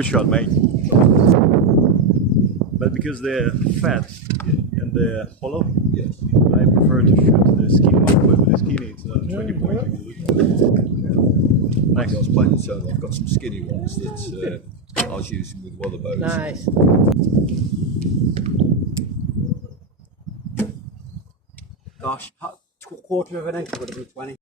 Good shot, mate. But because they're fat and they're hollow, I prefer to shoot the skinny one. But with the skinny, it's 20 points. Nice. I was playing with so I've got some skinny ones that I was using with other bows. Nice. Gosh, quarter of an inch would have been 20.